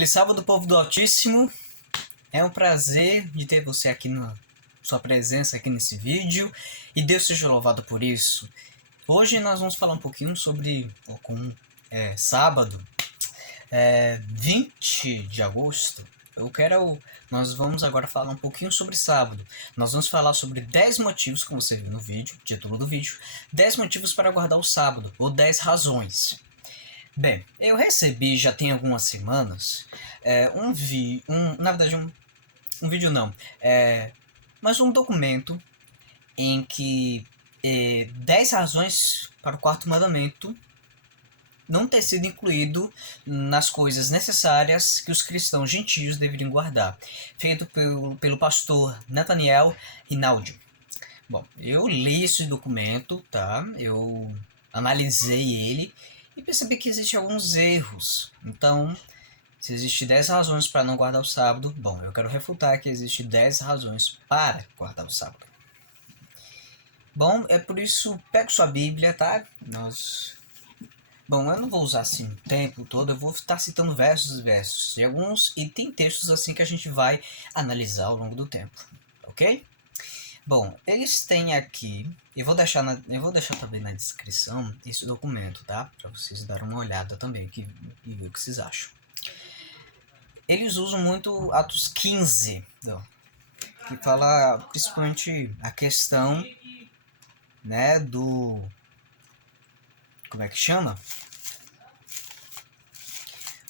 Feliz sábado, povo do Altíssimo. É um prazer de ter você aqui na sua presença aqui nesse vídeo. E Deus seja louvado por isso. Hoje nós vamos falar um pouquinho sobre sábado, 20 de agosto. Nós vamos agora falar um pouquinho sobre sábado. Nós vamos falar sobre 10 motivos, como você viu no vídeo, título do vídeo. 10 motivos para guardar o sábado, ou 10 razões. Bem, eu recebi já tem algumas semanas um vídeo não, mas um documento em que 10 razões para o quarto mandamento não ter sido incluído nas coisas necessárias que os cristãos gentios deveriam guardar, feito pelo pastor Nathaniel Rinaldi. Bom, eu li esse documento, tá? Eu analisei ele e percebi que existem alguns erros. Então, se existem 10 razões para não guardar o sábado, bom, eu quero refutar que existem 10 razões para guardar o sábado. Bom, é por isso, pego sua Bíblia, tá? Bom, eu não vou usar assim o tempo todo, eu vou estar citando versos e versos. E tem textos assim que a gente vai analisar ao longo do tempo, ok? Bom, eles têm aqui, eu vou deixar também na descrição esse documento, tá? Para vocês darem uma olhada também e ver o que vocês acham. Eles usam muito Atos 15, que fala principalmente a questão, né, do... Como é que chama?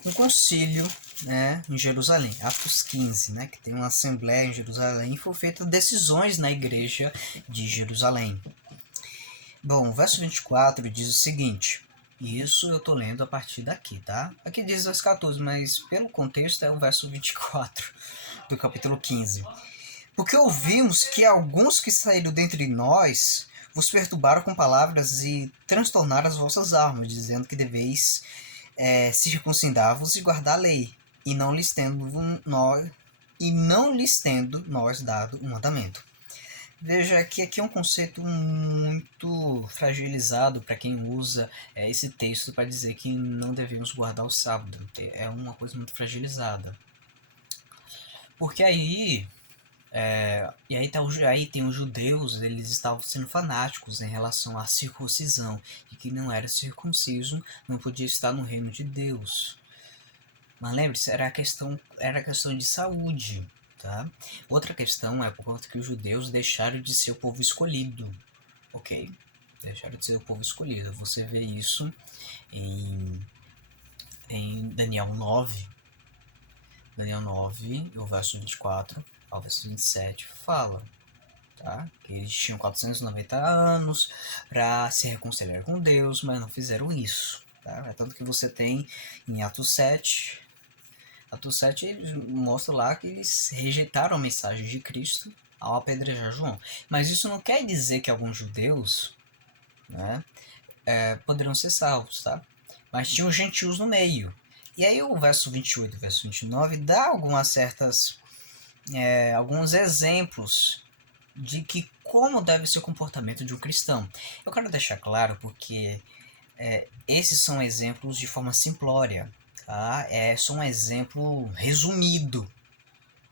Um concílio, né, em Jerusalém, Atos 15, né, que tem uma assembleia em Jerusalém e foi feita decisões na igreja de Jerusalém. Bom, o verso 24 diz o seguinte, e isso eu tô lendo a partir daqui, tá? Aqui diz verso 14, mas pelo contexto é o verso 24 do capítulo 15. Porque ouvimos que alguns que saíram dentre nós vos perturbaram com palavras e transtornaram as vossas almas, dizendo que deveis circuncidar-vos e guardar a lei, e não lhes tendo nós dado o mandamento. Veja que aqui é um conceito muito fragilizado para quem usa esse texto para dizer que não devemos guardar o sábado. É uma coisa muito fragilizada. Porque aí aí tem os judeus, eles estavam sendo fanáticos em relação à circuncisão, e que não era circunciso não podia estar no reino de Deus. Mas lembre-se, era questão de saúde, tá? Outra questão é por conta que os judeus deixaram de ser o povo escolhido, ok? Deixaram de ser o povo escolhido. Você vê isso em Daniel 9. Daniel 9, o verso 24 ao verso 27 fala, tá? Que eles tinham 490 anos para se reconciliar com Deus, mas não fizeram isso, tá? É tanto que você tem em Atos 7, eles mostram lá que eles rejeitaram a mensagem de Cristo ao apedrejar João. Mas isso não quer dizer que alguns judeus, né, poderão ser salvos, tá? Mas tinham gentios no meio. E aí o verso 28 e o verso 29 dá alguns exemplos de que como deve ser o comportamento de um cristão. Eu quero deixar claro porque esses são exemplos de forma simplória, tá? É só um exemplo resumido,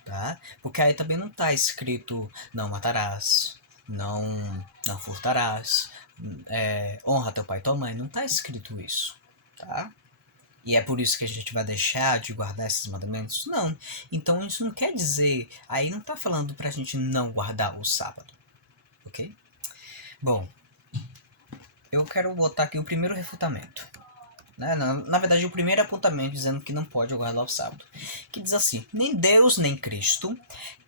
tá? Porque aí também não está escrito não matarás, não furtarás, honra teu pai e tua mãe, não está escrito isso, tá? E é por isso que a gente vai deixar de guardar esses mandamentos? Não. Então isso não quer dizer... Aí não está falando pra gente não guardar o sábado. Ok? Bom, eu quero botar aqui o primeiro refutamento. Né? Na verdade, o primeiro apontamento dizendo que não pode guardar o sábado. Que diz assim, nem Deus nem Cristo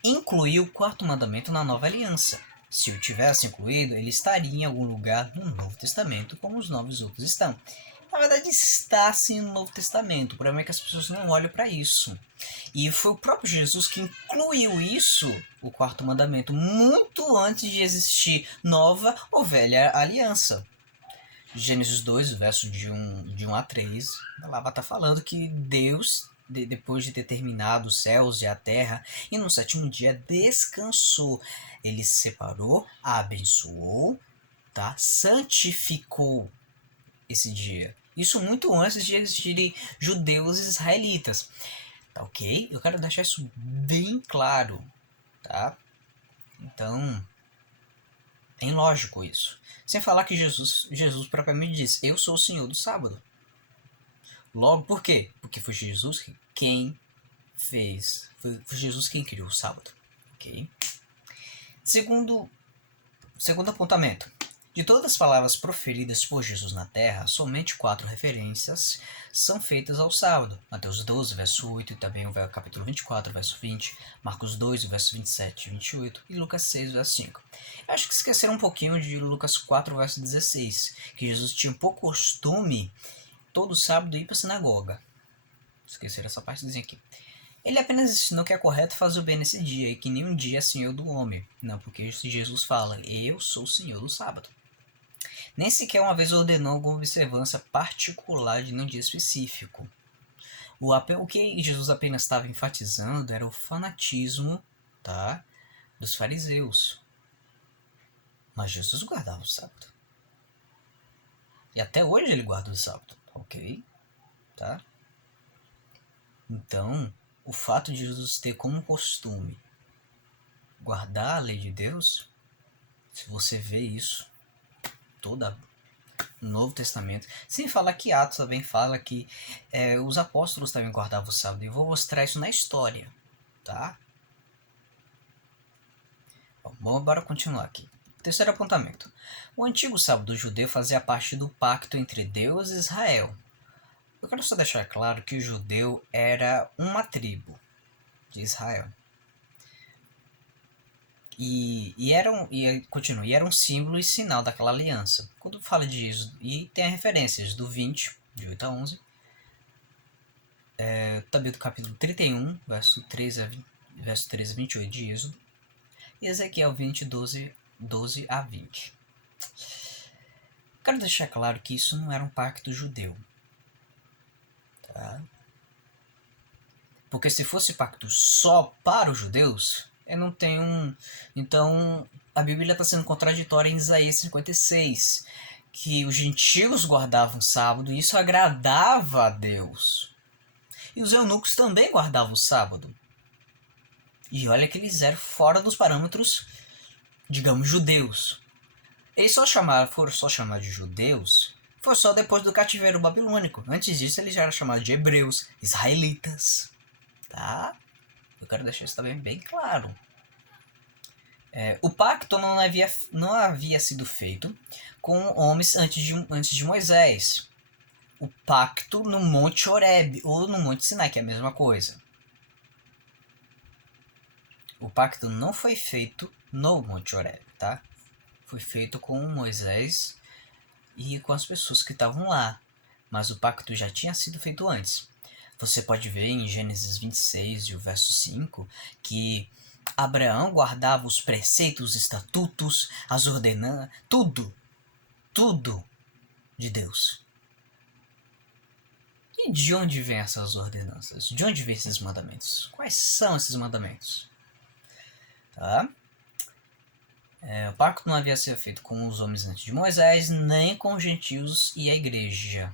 incluiu o quarto mandamento na nova aliança. Se o tivesse incluído, ele estaria em algum lugar no Novo Testamento, como os novos outros estão. Na verdade, está sim no Novo Testamento. O problema é que as pessoas não olham para isso. E foi o próprio Jesus que incluiu isso, o quarto mandamento, muito antes de existir nova ou velha aliança. Gênesis 2, verso de 1 a 3, lá vai estar falando que Deus, depois de ter terminado os céus e a terra, e no sétimo dia descansou. Ele separou, abençoou, tá? Santificou esse dia. Isso muito antes de existirem judeus e israelitas. Tá ok? Eu quero deixar isso bem claro, tá? Então, é ilógico isso. Sem falar que Jesus propriamente diz, eu sou o Senhor do sábado. Logo, por quê? Porque foi Jesus quem fez, foi Jesus quem criou o sábado, ok? Segundo apontamento. De todas as palavras proferidas por Jesus na terra, somente 4 referências são feitas ao sábado. Mateus 12, verso 8, e também o capítulo 24, verso 20, Marcos 2, verso 27 e 28, e Lucas 6, verso 5. Eu acho que esqueceram um pouquinho de Lucas 4, verso 16, que Jesus tinha pouco costume, todo sábado, ir para a sinagoga. Esqueceram essa partezinha aqui. Ele apenas ensinou que é correto fazer o bem nesse dia, e que nenhum dia é senhor do homem. Não, porque Jesus fala, eu sou o senhor do sábado. Nem sequer uma vez ordenou alguma observância particular de um dia específico. O que Jesus apenas estava enfatizando era o fanatismo, tá, dos fariseus. Mas Jesus guardava o sábado. E até hoje ele guarda o sábado, ok? Tá? Então, o fato de Jesus ter como costume guardar a lei de Deus, se você vê isso, toda no Novo Testamento, sem falar que Atos também fala que os apóstolos também guardavam o sábado. E eu vou mostrar isso na história, tá? Bom, vamos bora continuar aqui. Terceiro apontamento. O antigo sábado judeu fazia parte do pacto entre Deus e Israel. Eu quero só deixar claro que o judeu era uma tribo de Israel. E era um símbolo e sinal daquela aliança. Quando fala de Êxodo, e tem as referências do 20, de 8 a 11, também do capítulo 31, verso 13 a 28 de Êxodo, e Ezequiel 20, 12 a 20. Quero deixar claro que isso não era um pacto judeu. Tá? Porque se fosse pacto só para os judeus, eu não tenho Então, a Bíblia está sendo contraditória em Isaías 56, que os gentios guardavam o sábado e isso agradava a Deus. E os eunucos também guardavam o sábado. E olha que eles eram fora dos parâmetros, digamos, judeus. Eles foram só chamados de judeus, foi só depois do cativeiro babilônico. Antes disso, eles já eram chamados de hebreus, israelitas. Tá? Eu quero deixar isso também bem claro. O pacto não havia sido feito com homens antes de Moisés. O pacto no Monte Horebe ou no Monte Sinai, que é a mesma coisa. O pacto não foi feito no Monte Horebe, tá? Foi feito com Moisés e com as pessoas que estavam lá. Mas o pacto já tinha sido feito antes. Você pode ver em Gênesis 26 e o verso 5 que Abraão guardava os preceitos, os estatutos, as ordenanças, tudo de Deus. E de onde vêm essas ordenanças? De onde vêm esses mandamentos? Quais são esses mandamentos? Tá? O pacto não havia sido feito com os homens antes de Moisés, nem com os gentios e a igreja.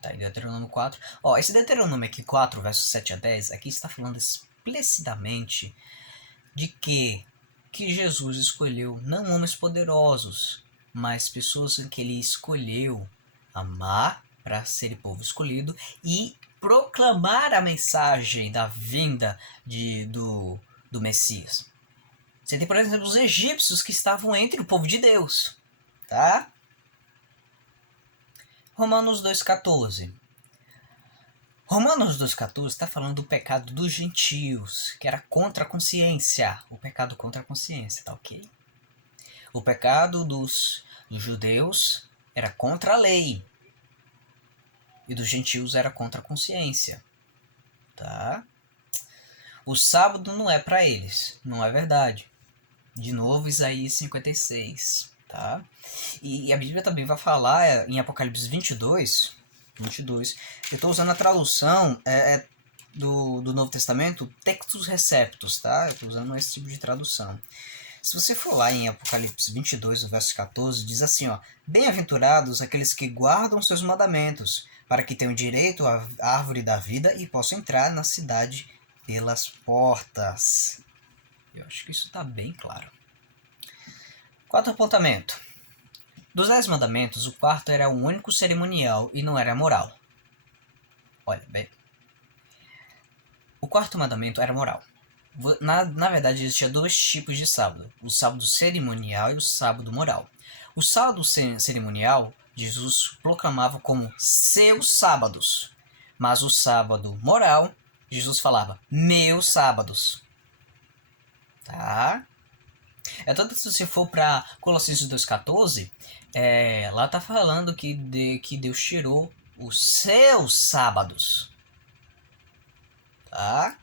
Tá, em Deuteronômio 4. Esse Deuteronômio aqui, 4, versos 7 a 10, aqui está falando explicitamente de que Jesus escolheu não homens poderosos, mas pessoas que ele escolheu amar para ser povo escolhido e proclamar a mensagem da vinda do Messias. Você tem, por exemplo, os egípcios que estavam entre o povo de Deus, tá? Romanos 2,14. Romanos 2,14 está falando do pecado dos gentios, que era contra a consciência. O pecado contra a consciência, tá ok? O pecado dos judeus era contra a lei. E dos gentios era contra a consciência. Tá? O sábado não é para eles. Não é verdade. De novo, Isaías 56. Tá? E a Bíblia também vai falar em Apocalipse 22. Eu estou usando a tradução do Novo Testamento, Textus Receptus, tá? Eu estou usando esse tipo de tradução. Se você for lá em Apocalipse 22, verso 14, diz assim, ó: Bem-aventurados aqueles que guardam seus mandamentos, para que tenham direito à árvore da vida e possam entrar na cidade pelas portas. Eu acho que isso está bem claro. Quarto apontamento. Dos 10 mandamentos, o quarto era o único cerimonial e não era moral. Olha, bem. O quarto mandamento era moral. Na verdade, existia dois tipos de sábado. O sábado cerimonial e o sábado moral. O sábado cerimonial, Jesus proclamava como seus sábados. Mas o sábado moral, Jesus falava, meus sábados. Tá? É tanto que se você for para Colossenses 2,14, lá tá falando que Deus tirou os seus sábados. Tá?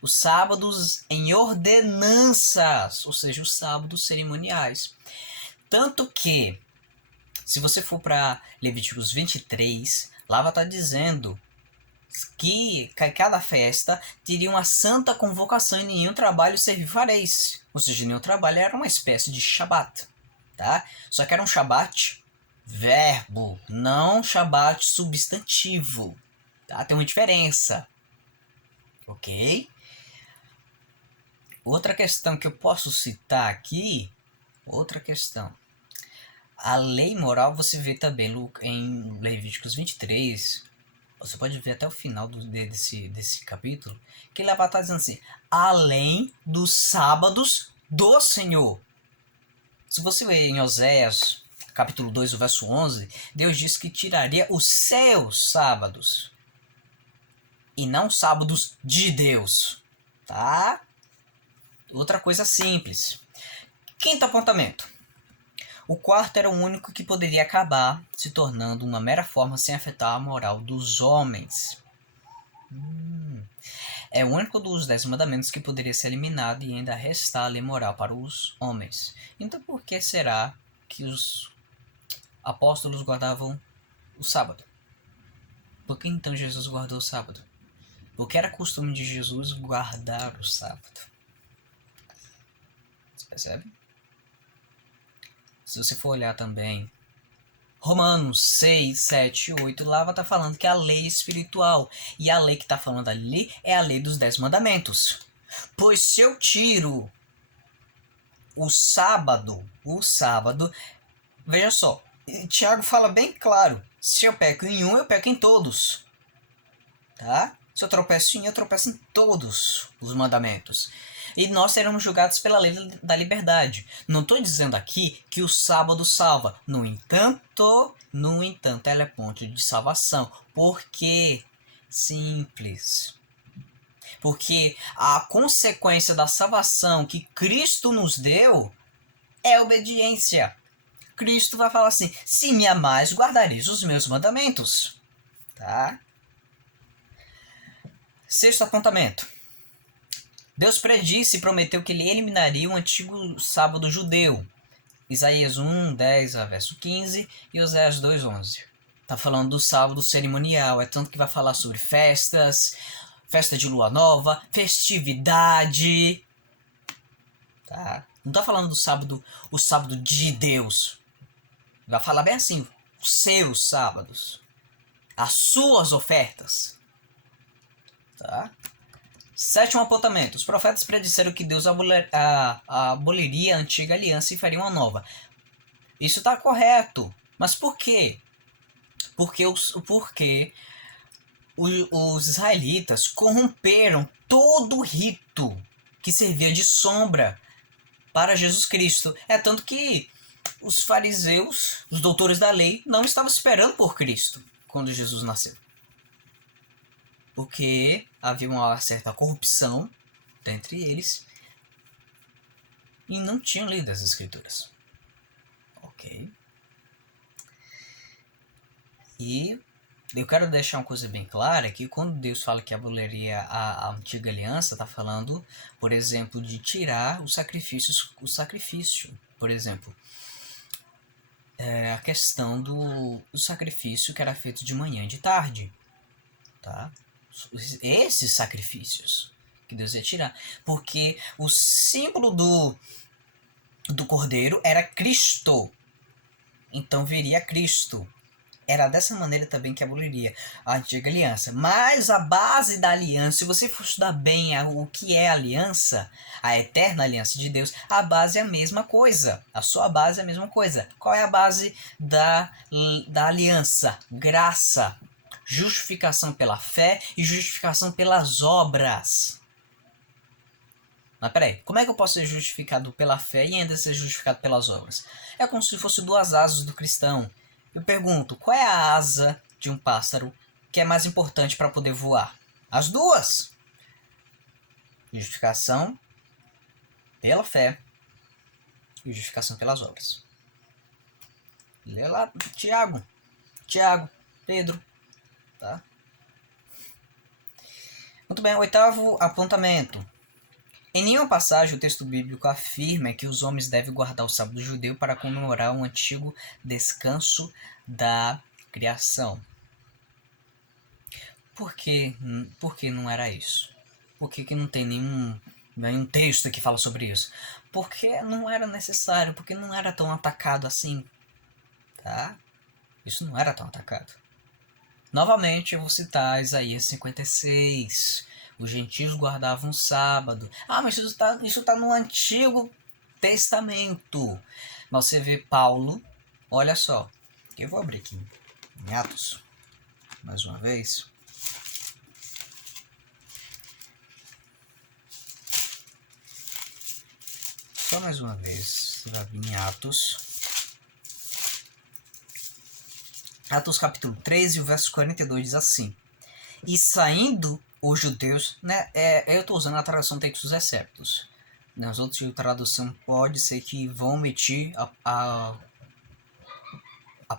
Os sábados em ordenanças, ou seja, os sábados cerimoniais. Tanto que, se você for para Levíticos 23, lá vai estar dizendo que cada festa teria uma santa convocação e nenhum trabalho servir fareis. Ou seja, nenhum trabalho era uma espécie de Shabat. Tá? Só que era um Shabat verbo, não Shabat substantivo. Tá? Tem uma diferença. Ok? Outra questão que eu posso citar aqui, outra questão. A lei moral você vê também em Levíticos 23, você pode ver até o final desse capítulo, que ele vai estar dizendo assim, além dos sábados do Senhor. Se você ver em Oséias, capítulo 2, o verso 11, Deus diz que tiraria os seus sábados, e não sábados de Deus, tá? Outra coisa simples. Quinto apontamento. O quarto era o único que poderia acabar se tornando uma mera forma sem afetar a moral dos homens. É o único dos 10 mandamentos que poderia ser eliminado e ainda restar a lei moral para os homens. Então por que será que os apóstolos guardavam o sábado? Por que então Jesus guardou o sábado? Porque era costume de Jesus guardar o sábado. Você percebe? Se você for olhar também Romanos 6, 7 e 8, lá vai estar falando que é a lei espiritual. E a lei que está falando ali é a lei dos 10 mandamentos. Pois se eu tiro o sábado, veja só, Tiago fala bem claro, se eu peco em um, eu peco em todos. Tá? Se eu tropeço em um, eu tropeço em todos os mandamentos. E nós seremos julgados pela lei da liberdade. Não estou dizendo aqui que o sábado salva. No entanto, ela é ponto de salvação. Por quê? Simples. Porque a consequência da salvação que Cristo nos deu é obediência. Cristo vai falar assim, se me amais, guardareis os meus mandamentos. Tá? Sexto apontamento. Deus predisse e prometeu que ele eliminaria o antigo sábado judeu. Isaías 1, 10 a verso 15 e Oséias 2, 11. Está falando do sábado cerimonial, é tanto que vai falar sobre festas, festa de lua nova, festividade. Tá? Não está falando do sábado, o sábado de Deus. Vai falar bem assim, os seus sábados, as suas ofertas. Tá? Sétimo apontamento. Os profetas predisseram que Deus aboliria a antiga aliança e faria uma nova. Isso está correto. Mas por quê? Porque os israelitas corromperam todo o rito que servia de sombra para Jesus Cristo. É tanto que os fariseus, os doutores da lei, não estavam esperando por Cristo quando Jesus nasceu. Porque havia uma certa corrupção entre eles e não tinham lido as escrituras. Ok? E eu quero deixar uma coisa bem clara, que quando Deus fala que aboliria a antiga aliança, está falando, por exemplo, de tirar o sacrifício. Por exemplo, a questão do sacrifício que era feito de manhã e de tarde. Tá? Esses sacrifícios que Deus ia tirar, porque o símbolo do cordeiro era Cristo, então viria Cristo. era dessa maneira também que aboliria a antiga aliança. Mas a base da aliança, se você for estudar bem o que é a aliança, a eterna aliança de Deus, a base é a mesma coisa. A sua base é a mesma coisa. Qual é a base da aliança? Graça, justificação pela fé e justificação pelas obras. Mas peraí, como é que eu posso ser justificado pela fé e ainda ser justificado pelas obras? É como se fosse duas asas do cristão. Eu pergunto, qual é a asa de um pássaro que é mais importante para poder voar? As duas! Justificação pela fé e justificação pelas obras. Lê lá, Tiago, Pedro, tá? Muito bem, oitavo apontamento. Em nenhuma passagem o texto bíblico afirma que os homens devem guardar o sábado judeu para comemorar um antigo descanso da criação. Por que não era isso? Por que não tem nenhum texto que fala sobre isso? Porque não era necessário, porque não era tão atacado assim. Tá? Isso não era tão atacado. Novamente eu vou citar Isaías 56. Os gentios guardavam o sábado. Ah, mas isso tá no Antigo Testamento. Mas você vê Paulo, olha só. Eu vou abrir aqui em Atos, mais uma vez. Só mais uma vez. Você vai vir em Atos. Atos capítulo 13, o verso 42 diz assim. E saindo os judeus, né, eu estou usando a tradução textos excertos. Nas outras traduções pode ser que vão omitir a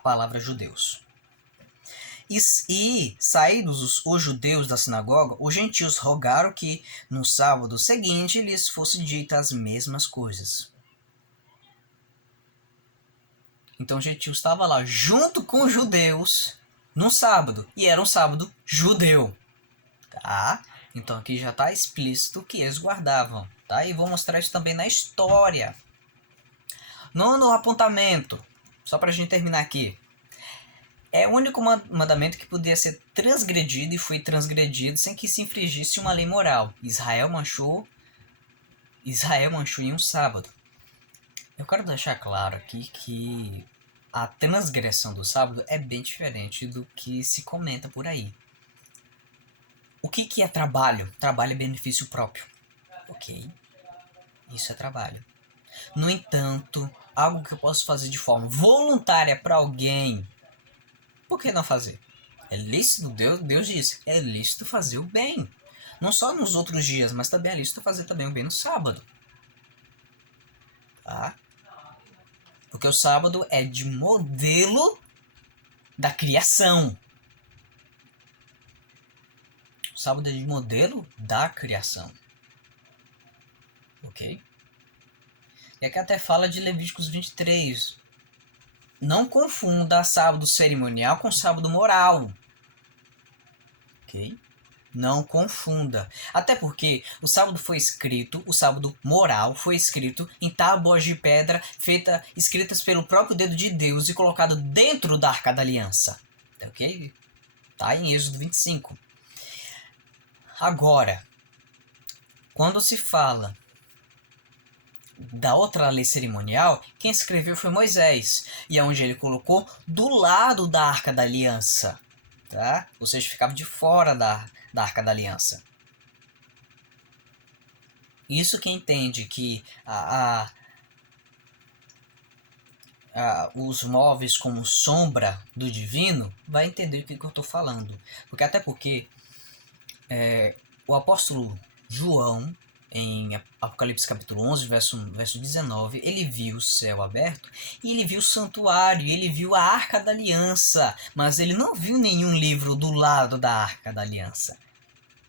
palavra judeus. E saídos os judeus da sinagoga, os gentios rogaram que no sábado seguinte lhes fosse dita as mesmas coisas. Então os gentios estavam lá junto com os judeus no sábado, e era um sábado judeu. Tá? Então aqui já está explícito que eles guardavam. Tá? E vou mostrar isso também na história. Nono apontamento, só para a gente terminar aqui. É o único mandamento que podia ser transgredido e foi transgredido sem que se infringisse uma lei moral. Israel manchou em um sábado. Eu quero deixar claro aqui que a transgressão do sábado é bem diferente do que se comenta por aí. O que é trabalho? Trabalho é benefício próprio. Ok? Isso é trabalho. No entanto, algo que eu posso fazer de forma voluntária para alguém, por que não fazer? É lícito, Deus disse, é lícito fazer o bem. Não só nos outros dias, mas também é lícito fazer também o bem no sábado. Tá? Porque o sábado é de modelo da criação. O sábado é de modelo da criação. Ok? E aqui até fala de Levíticos 23. Não confunda sábado cerimonial com sábado moral. Ok? Não confunda. Até porque o sábado moral foi escrito em tábuas de pedra escritas pelo próprio dedo de Deus e colocado dentro da Arca da Aliança. Ok? Tá em Êxodo 25. Agora, quando se fala da outra lei cerimonial, quem escreveu foi Moisés. E é onde ele colocou do lado da Arca da Aliança. Tá? Ou seja, ficava de fora da Arca da Aliança. Isso que entende que os móveis como sombra do divino vai entender o que eu estou falando. Até porque o apóstolo João, em Apocalipse capítulo 11, verso 19, ele viu o céu aberto e ele viu o santuário, ele viu a Arca da Aliança, mas ele não viu nenhum livro do lado da Arca da Aliança.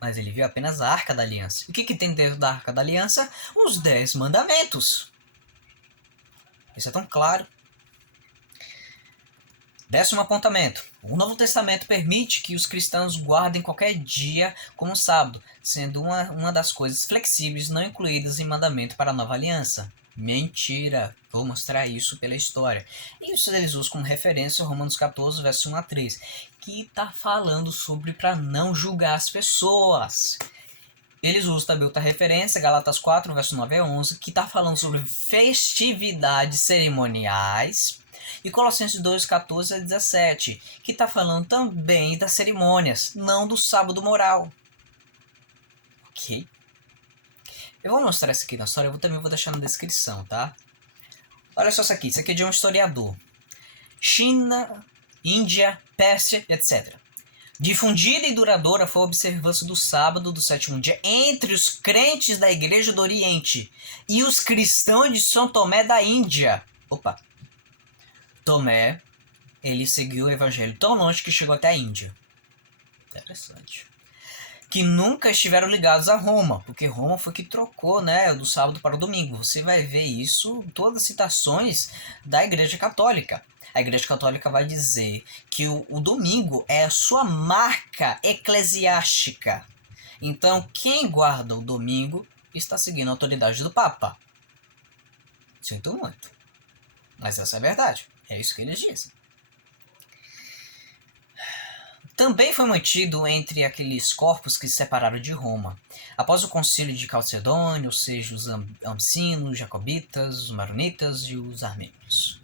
Mas ele viu apenas a Arca da Aliança. E o que tem dentro da Arca da Aliança? Os 10 mandamentos. Isso é tão claro. 10º apontamento. O Novo Testamento permite que os cristãos guardem qualquer dia como sábado, sendo uma das coisas flexíveis não incluídas em mandamento para a Nova Aliança. Mentira! Vou mostrar isso pela história. Isso eles usam como referência Romanos 14, verso 1 a 3, que está falando sobre para não julgar as pessoas. Eles usam também outra referência, Galatas 4, verso 9 a 11, que está falando sobre festividades cerimoniais. E Colossenses 2, 14 a 17, que está falando também das cerimônias, não do sábado moral. Ok? Eu vou mostrar isso aqui na história, eu também vou deixar na descrição, tá? Olha só isso aqui é de um historiador. China, Índia, Pérsia, etc. Difundida e duradoura foi a observância do sábado do sétimo dia entre os crentes da Igreja do Oriente e os cristãos de São Tomé da Índia. Opa! Tomé, ele seguiu o evangelho tão longe que chegou até a Índia. Interessante. Que nunca estiveram ligados a Roma, porque Roma foi que trocou, né, do sábado para o domingo. Você vai ver isso em todas as citações da Igreja Católica. A Igreja Católica vai dizer que o domingo é a sua marca eclesiástica. Então, quem guarda o domingo está seguindo a autoridade do Papa. Sinto muito. Mas essa é a verdade. É isso que eles dizem. Também foi mantido entre aqueles corpos que se separaram de Roma. Após o concílio de Calcedônia, ou seja, os ambicinos, os jacobitas, os maronitas e os armênios.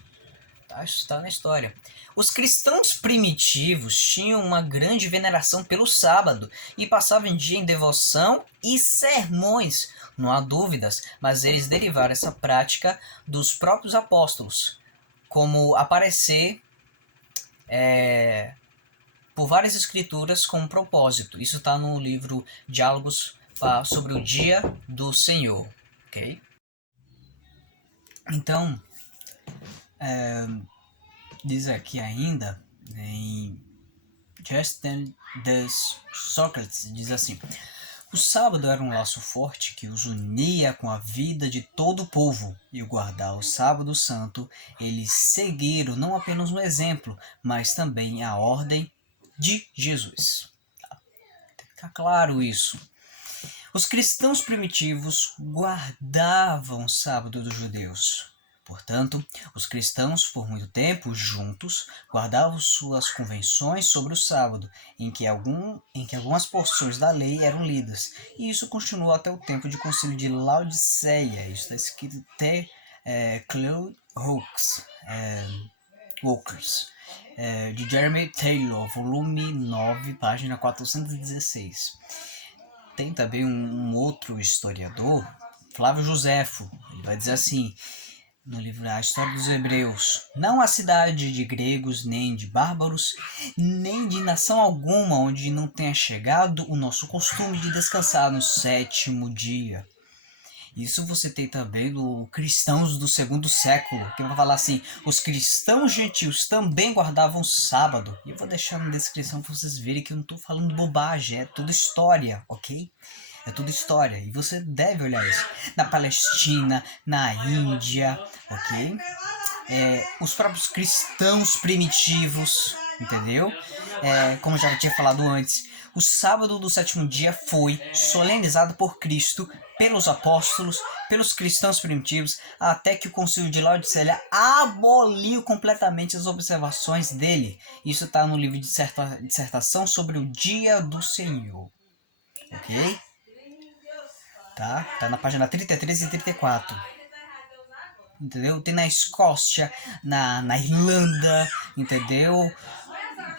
Isso está na história. Os cristãos primitivos tinham uma grande veneração pelo sábado e passavam em dia em devoção e sermões. Não há dúvidas, mas eles derivaram essa prática dos próprios apóstolos, como aparecer por várias escrituras com um propósito. Isso está no livro Diálogos sobre o Dia do Senhor. Ok? Então, diz aqui ainda, em Justin de Sócrates, diz assim: o sábado era um laço forte que os unia com a vida de todo o povo, e o guardar o sábado santo, eles seguiram não apenas um exemplo, mas também a ordem de Jesus. Tem que ficar claro isso. Os cristãos primitivos guardavam o sábado dos judeus. Portanto, os cristãos, por muito tempo, juntos, guardavam suas convenções sobre o sábado, em que algumas porções da lei eram lidas. E isso continuou até o tempo de concílio de Laodiceia. Isso está escrito até Claude Walkers, de Jeremy Taylor, volume 9, página 416. Tem também um outro historiador, Flávio Joséfo, ele vai dizer assim, no livro A História dos Hebreus: não há cidade de gregos, nem de bárbaros, nem de nação alguma onde não tenha chegado o nosso costume de descansar no sétimo dia. Isso você tem também do cristãos do segundo século, que vai falar assim: os cristãos gentios também guardavam o sábado. E eu vou deixar na descrição para vocês verem que eu não estou falando bobagem, é tudo história, ok? É tudo história e você deve olhar isso. Na Palestina, na Índia, ok? Os próprios cristãos primitivos, entendeu? Como eu já tinha falado antes, o sábado do sétimo dia foi solenizado por Cristo, pelos apóstolos, pelos cristãos primitivos, até que o concílio de Laodiceia aboliu completamente as observações dele. Isso está no livro de dissertação sobre o dia do Senhor, ok? Tá na página 33 e 34. Entendeu? Tem na Escócia, na Irlanda, entendeu?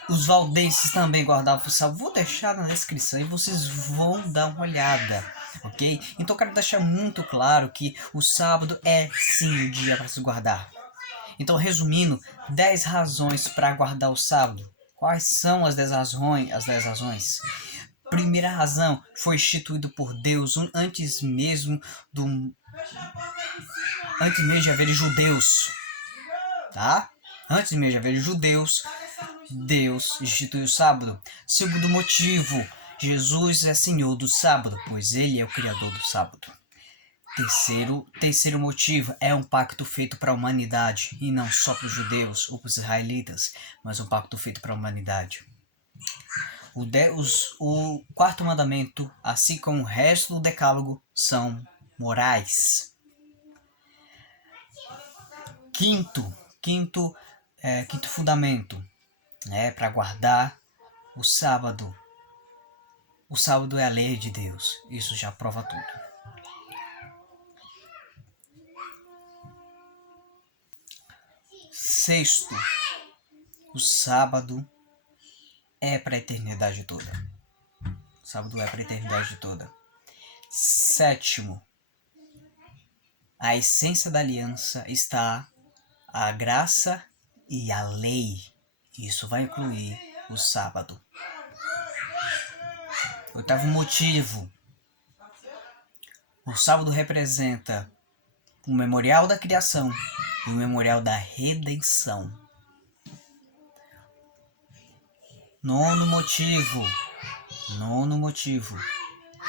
Os valdenses também guardavam o sábado. Vou deixar na descrição e vocês vão dar uma olhada, ok? Então eu quero deixar muito claro que o sábado é sim o dia para se guardar. Então, resumindo, 10 razões para guardar o sábado. Quais são as 10 razões? Primeira razão, foi instituído por Deus antes mesmo de haver judeus, tá? Antes mesmo de haver judeus, Deus instituiu o sábado. Segundo motivo, Jesus é Senhor do sábado, pois Ele é o Criador do sábado. Terceiro motivo, é um pacto feito para a humanidade, e não só para os judeus ou para os israelitas, mas um pacto feito para a humanidade. O quarto mandamento, assim como o resto do decálogo, são morais. Quinto fundamento, né, para guardar o sábado. O sábado é a lei de Deus. Isso já prova tudo. Sexto, o sábado é para a eternidade toda. O sábado é para a eternidade toda. Sétimo, a essência da aliança está a graça e a lei. Isso vai incluir o sábado. Oitavo motivo, o sábado representa o memorial da criação e o memorial da redenção. Nono motivo,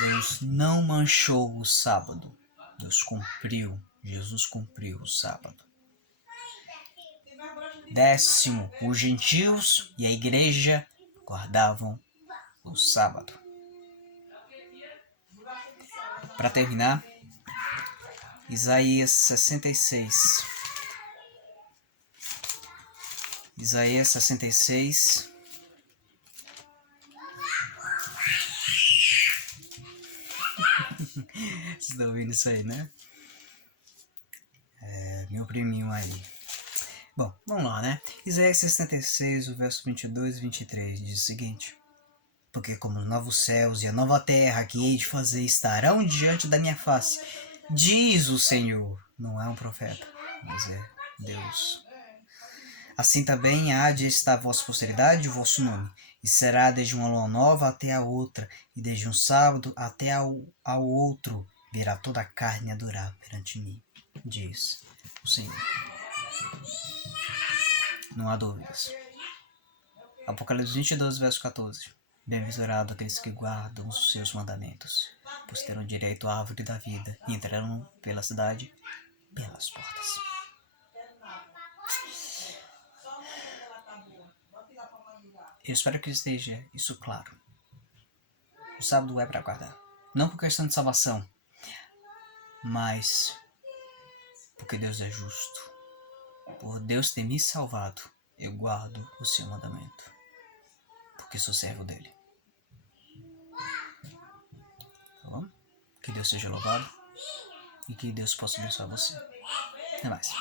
Deus não manchou o sábado. Jesus cumpriu o sábado. Décimo, os gentios e a igreja guardavam o sábado. Para terminar, Isaías 66. Isaías 66. Vocês estão ouvindo isso aí, né? Meu priminho aí. Bom, vamos lá, né? Isaías 66, o verso 22 e 23 diz o seguinte: porque como os novos céus e a nova terra que hei de fazer estarão diante da minha face, diz o Senhor. Não é um profeta, mas é Deus. Assim também há de estar a vossa posteridade e o vosso nome, e será desde uma lua nova até a outra, e desde um sábado até ao outro, verá toda a carne adorar perante mim, diz o Senhor. Não há dúvidas. Apocalipse 22, verso 14. Bem-aventurado aqueles que guardam os seus mandamentos, pois terão direito à árvore da vida e entrarão pela cidade pelas portas. Eu espero que esteja isso claro. O sábado é para guardar. Não por questão de salvação, mas porque Deus é justo. Por Deus ter me salvado, eu guardo o seu mandamento, porque sou servo dele. Tá bom? Que Deus seja louvado e que Deus possa abençoar você. Até mais.